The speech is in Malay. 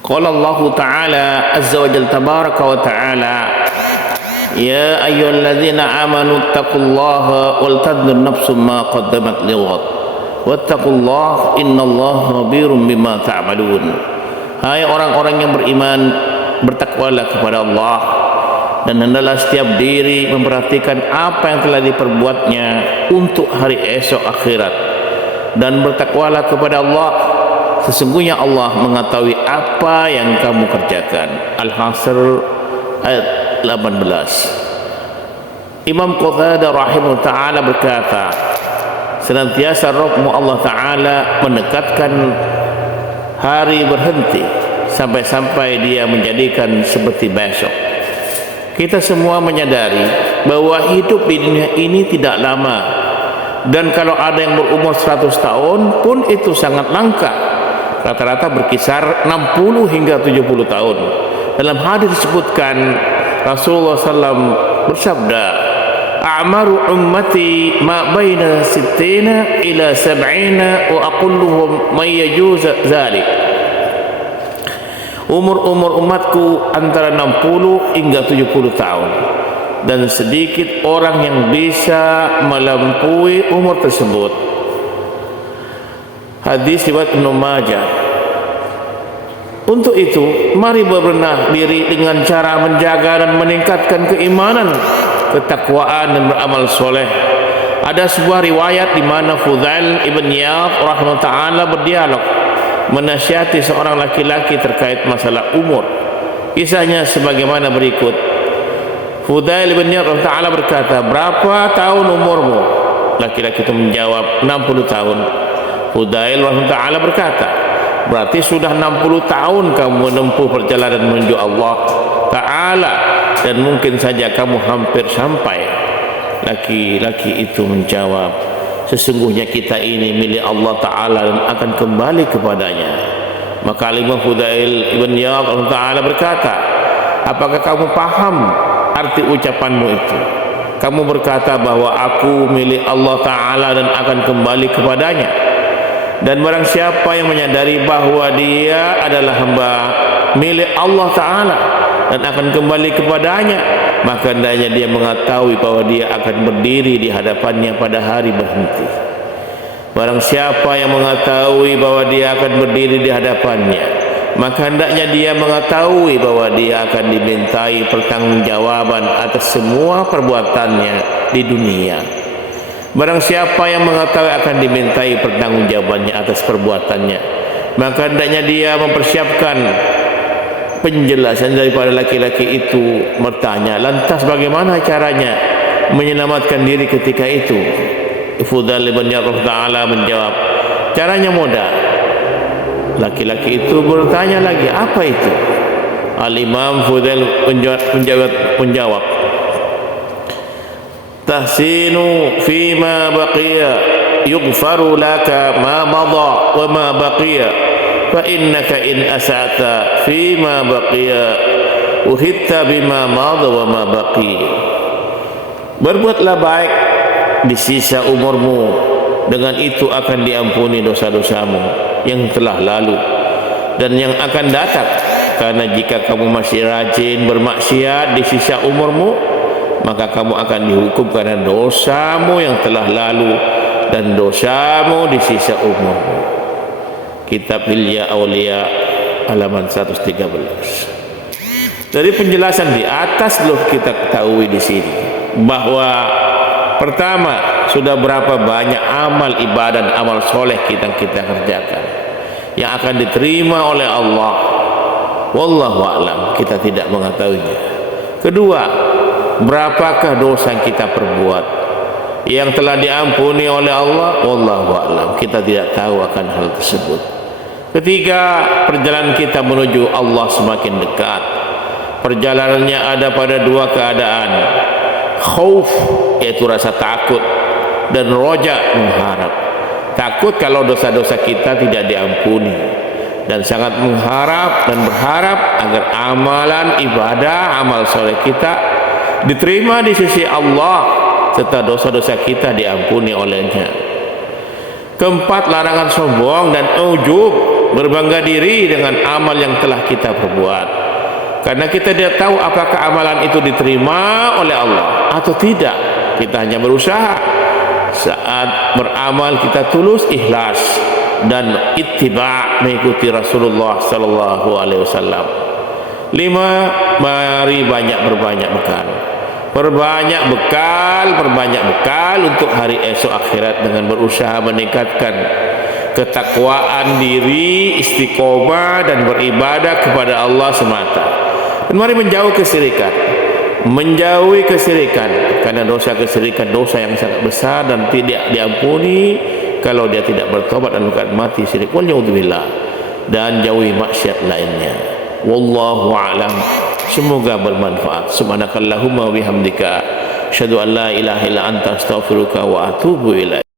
Qala Allah Ta'ala azza wa jalla tabaraka wa ta'ala, ya ayyuhalladzina amanu taqullaha wal tanzur nafsum ma qaddamat lighad wattaqullaha innallaha khabirum bima ta'malun. Hai orang-orang yang beriman, bertakwalah kepada Allah, dan hendaklah setiap diri memperhatikan apa yang telah diperbuatnya untuk hari esok akhirat, dan bertakwalah kepada Allah, sesungguhnya Allah mengetahui apa yang kamu kerjakan. Al-Hasr ayat 18. Imam Qatadah rahimahullah ta'ala berkata, senantiasa Rabbmu Allah Ta'ala mendekatkan hari berhenti sampai-sampai dia menjadikan seperti besok. Kita semua menyadari bahwa hidup di dunia ini tidak lama, dan kalau ada yang berumur 100 tahun pun itu sangat langka. Rata-rata berkisar 60 hingga 70 tahun. Dalam hadis disebutkan Rasulullah SAW bersabda, a'maru ummati ma baina sittina ila sab'ina wa aqalluhum may yajuz zalik. Umur umatku antara 60 hingga 70 tahun, dan sedikit orang yang bisa melampaui umur tersebut. Hadis riwayat Ibnu Majah. Untuk itu, mari berbenah diri dengan cara menjaga dan meningkatkan keimanan, ketakwaan, dan beramal soleh. Ada sebuah riwayat di mana Fudail ibn Iyad rahimahullah ta'ala berdialog menasihati seorang laki-laki terkait masalah umur. Kisahnya sebagaimana berikut. Fudail ibn Iyad rahimahullah ta'ala berkata, berapa tahun umurmu? Laki-laki itu menjawab, 60 tahun. Fudail rahimahullah ta'ala berkata, berarti sudah 60 tahun kamu menempuh perjalanan menuju Allah Ta'ala, dan mungkin saja kamu hampir sampai. Laki-laki itu menjawab, sesungguhnya kita ini milik Allah Ta'ala dan akan kembali kepadanya. Maka Imam Fudail ibn Iyad Ta'ala berkata, apakah kamu paham arti ucapanmu itu? Kamu berkata bahwa aku milik Allah Ta'ala dan akan kembali kepadanya. Dan barang siapa yang menyadari bahwa dia adalah hamba milik Allah Ta'ala dan akan kembali kepadanya, maka hendaknya dia mengetahui bahwa dia akan berdiri di hadapannya pada hari berhenti. Barang siapa yang mengetahui bahwa dia akan berdiri di hadapannya, maka hendaknya dia mengetahui bahwa dia akan dimintai pertanggungjawaban atas semua perbuatannya di dunia. Barang siapa yang mengetahui akan dimintai pertanggungjawabannya atas perbuatannya, maka hendaknya dia mempersiapkan penjelasan daripada laki-laki itu bertanya, lantas bagaimana caranya menyelamatkan diri ketika itu? Fudail bin Iyad Ta'ala menjawab, caranya mudah. Laki-laki itu bertanya lagi, apa itu? Al-Imam Fudail menjawab, tahsinu fima baqiya yughfaru laka ma madha wa ma baqiya fa innaka in asa'ta fima baqiya uhitta bima madha wa ma baqiya. Berbuatlah baik di sisa umurmu, dengan itu akan diampuni dosa-dosamu yang telah lalu dan yang akan datang. Karena jika kamu masih rajin bermaksiat di sisa umurmu, maka kamu akan dihukum karena dosamu yang telah lalu dan dosamu di sisa umurmu. Kitab Hilya Aulia halaman 113. Dari penjelasan di atas belum kita ketahui di sini bahwa pertama, sudah berapa banyak amal ibadah dan amal soleh kita kerjakan yang akan diterima oleh Allah. Wallahu a'lam, kita tidak mengetahuinya. Kedua, berapakah dosa yang kita perbuat yang telah diampuni oleh Allah? Wallahu a'lam, kita tidak tahu akan hal tersebut. Ketiga, perjalanan kita menuju Allah semakin dekat. Perjalanannya ada pada dua keadaan, khauf yaitu rasa takut, dan roja mengharap. Takut kalau dosa-dosa kita tidak diampuni, dan sangat mengharap dan berharap agar amalan ibadah, amal soleh kita diterima di sisi Allah serta dosa-dosa kita diampuni olehnya. Keempat, larangan sombong dan ujub berbangga diri dengan amal yang telah kita perbuat, karena kita tidak tahu apakah amalan itu diterima oleh Allah atau tidak. Kita hanya berusaha saat beramal kita tulus, ikhlas dan ittiba, mengikuti Rasulullah sallallahu alaihi wasallam. 5, mari berbanyak bekal. Perbanyak bekal untuk hari esok akhirat dengan berusaha meningkatkan ketakwaan diri, istiqomah dan beribadah kepada Allah semata. Dan mari menjauhi kesirikan, karena dosa kesirikan dosa yang sangat besar dan tidak diampuni kalau dia tidak bertobat dan bukan mati syirik. Wallahu dan jauhi maksiat lainnya. Wallahu a'lam. Semoga bermanfaat. Subhanakallahumma wa bihamdika asyhadu an la ilaha illa anta astaghfiruka wa atubu ilaik.